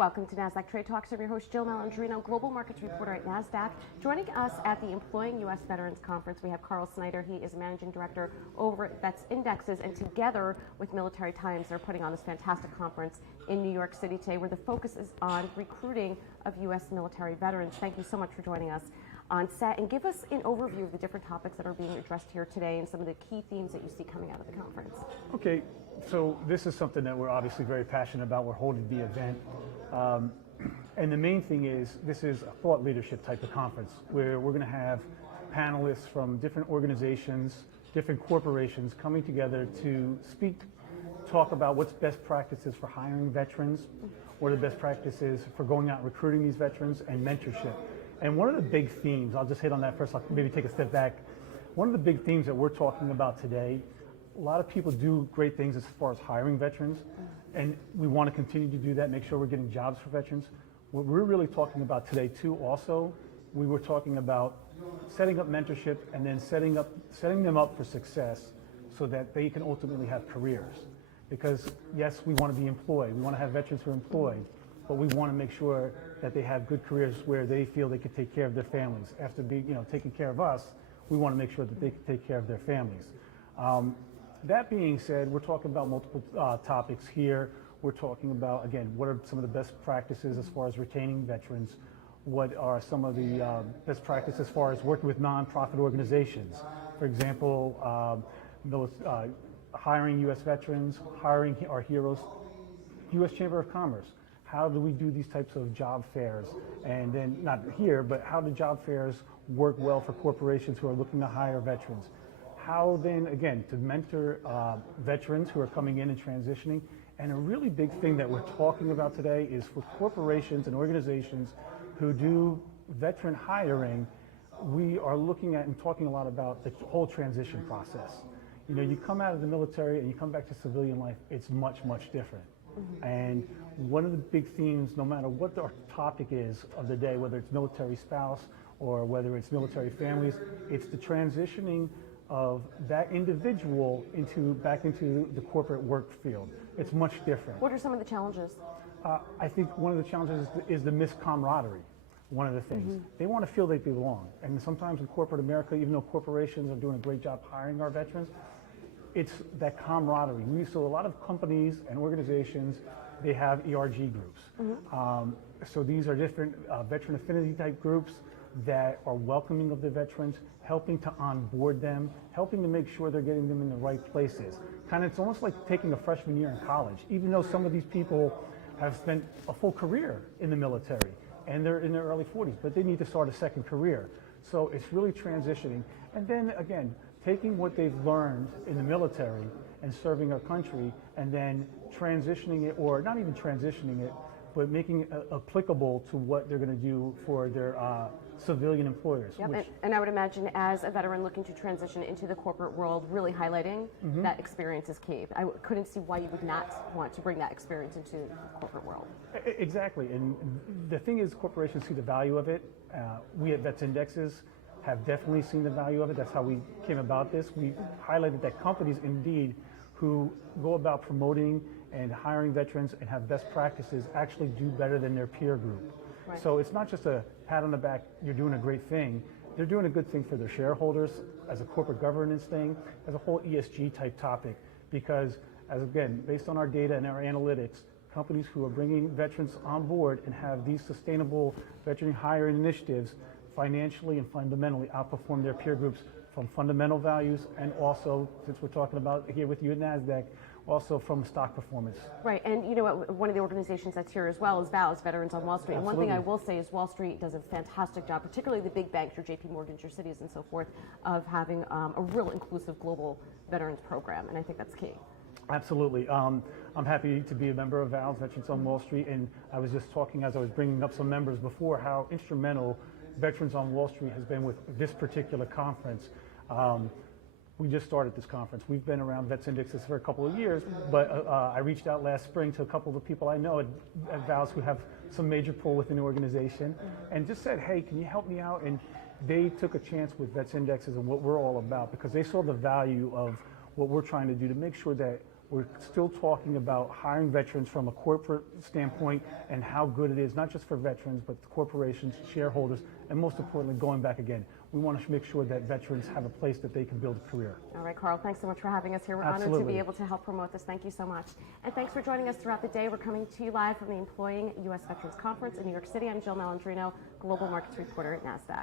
Welcome to Nasdaq Trade Talks. I'm your host, Jill Malandrino, Global Markets Reporter at Nasdaq. Joining us at the Employing U.S. Veterans Conference, we have Carl Snyder. He is Managing Director over at Vets Indexes, and together with Military Times, they're putting on this fantastic conference in New York City today, where the focus is on recruiting of U.S. military veterans. Thank you so much for joining us on set, and give us an overview of the different topics that are being addressed here today and some of the key themes that you see coming out of the conference. Okay, so this is something that we're obviously very passionate about. We're holding the event. And the main thing is, this is a thought leadership type of conference where we're going to have panelists from different organizations, different corporations coming together to talk about what's best practices for hiring veterans, what are the best practices for going out and recruiting these veterans, and mentorship. And one of the big themes, I'll just hit on that first, I'll maybe take a step back. One of the big themes that we're talking about today, a lot of people do great things as far as hiring veterans, and we want to continue to do that, make sure we're getting jobs for veterans. What we're really talking about today too also, we were talking about setting up mentorship and then setting them up for success so that they can ultimately have careers. Because yes, we want to be employed, we want to have veterans who are employed, but we want to make sure that they have good careers where they feel they can take care of their families. After taking care of us, we want to make sure that they can take care of their families. That being said, we're talking about multiple topics here. We're talking about, again, what are some of the best practices as far as retaining veterans? What are some of the best practices as far as working with nonprofit organizations? For example, hiring U.S. veterans, hiring our heroes, U.S. Chamber of Commerce. How do we do these types of job fairs? And then, not here, but how do job fairs work well for corporations who are looking to hire veterans? How then, again, to mentor veterans who are coming in and transitioning. And a really big thing that we're talking about today is for corporations and organizations who do veteran hiring, we are looking at and talking a lot about the whole transition process. You know, you come out of the military and you come back to civilian life, it's much, much different. Mm-hmm. And one of the big themes, no matter what our topic is of the day, whether it's military spouse or whether it's military families, it's the transitioning of that individual back into the corporate work field. It's much different. What are some of the challenges? I think one of the challenges is the miscamaraderie. One of the things. Mm-hmm. They want to feel they belong. And sometimes in corporate America, even though corporations are doing a great job hiring our veterans, it's that camaraderie. So a lot of companies and organizations, they have ERG groups. Mm-hmm. So these are different veteran affinity type groups that are welcoming of the veterans, helping to onboard them, helping to make sure they're getting them in the right places. It's almost like taking a freshman year in college, even though some of these people have spent a full career in the military and they're in their early 40s, but they need to start a second career. So it's really transitioning. And then again, taking what they've learned in the military and serving our country and then transitioning it, or not even transitioning it, but making it applicable to what they're going to do for their civilian employers. Yep, and I would imagine as a veteran looking to transition into the corporate world, really highlighting mm-hmm. that experience is key. I couldn't see why you would not want to bring that experience into the corporate world. Exactly, and the thing is, corporations see the value of it. We at Vets Indexes have definitely seen the value of it. That's how we came about this. We highlighted that companies indeed who go about promoting and hiring veterans and have best practices actually do better than their peer group. Right. So it's not just a pat on the back, you're doing a great thing. They're doing a good thing for their shareholders as a corporate governance thing, as a whole ESG type topic, because as again, based on our data and our analytics, companies who are bringing veterans on board and have these sustainable veteran hiring initiatives financially and fundamentally outperform their peer groups from fundamental values, and also, since we're talking about here with you at Nasdaq, also from stock performance. Right, and you know what, one of the organizations that's here as well is VALS, Veterans on Wall Street. And one thing I will say is Wall Street does a fantastic job, particularly the big banks, your JP Morgans, your Citis and so forth, of having a real inclusive global veterans program, and I think that's key. Absolutely. I'm happy to be a member of VALS, Veterans on Wall Street, and I was just talking as I was bringing up some members before how instrumental Veterans on Wall Street has been with this particular conference. We just started this conference. We've been around Vets Indexes for a couple of years, but I reached out last spring to a couple of the people I know at VALS who have some major pull within the organization and just said, hey, can you help me out? And they took a chance with Vets Indexes and what we're all about, because they saw the value of what we're trying to do to make sure that We're still talking about hiring veterans from a corporate standpoint and how good it is, not just for veterans, but corporations, shareholders, and most importantly, going back again. We want to make sure that veterans have a place that they can build a career. All right, Carl, thanks so much for having us here. We're Absolutely. honored to be able to help promote this. Thank you so much. And thanks for joining us throughout the day. We're coming to you live from the Employing U.S. Veterans Conference in New York City. I'm Jill Malandrino, Global Markets Reporter at Nasdaq.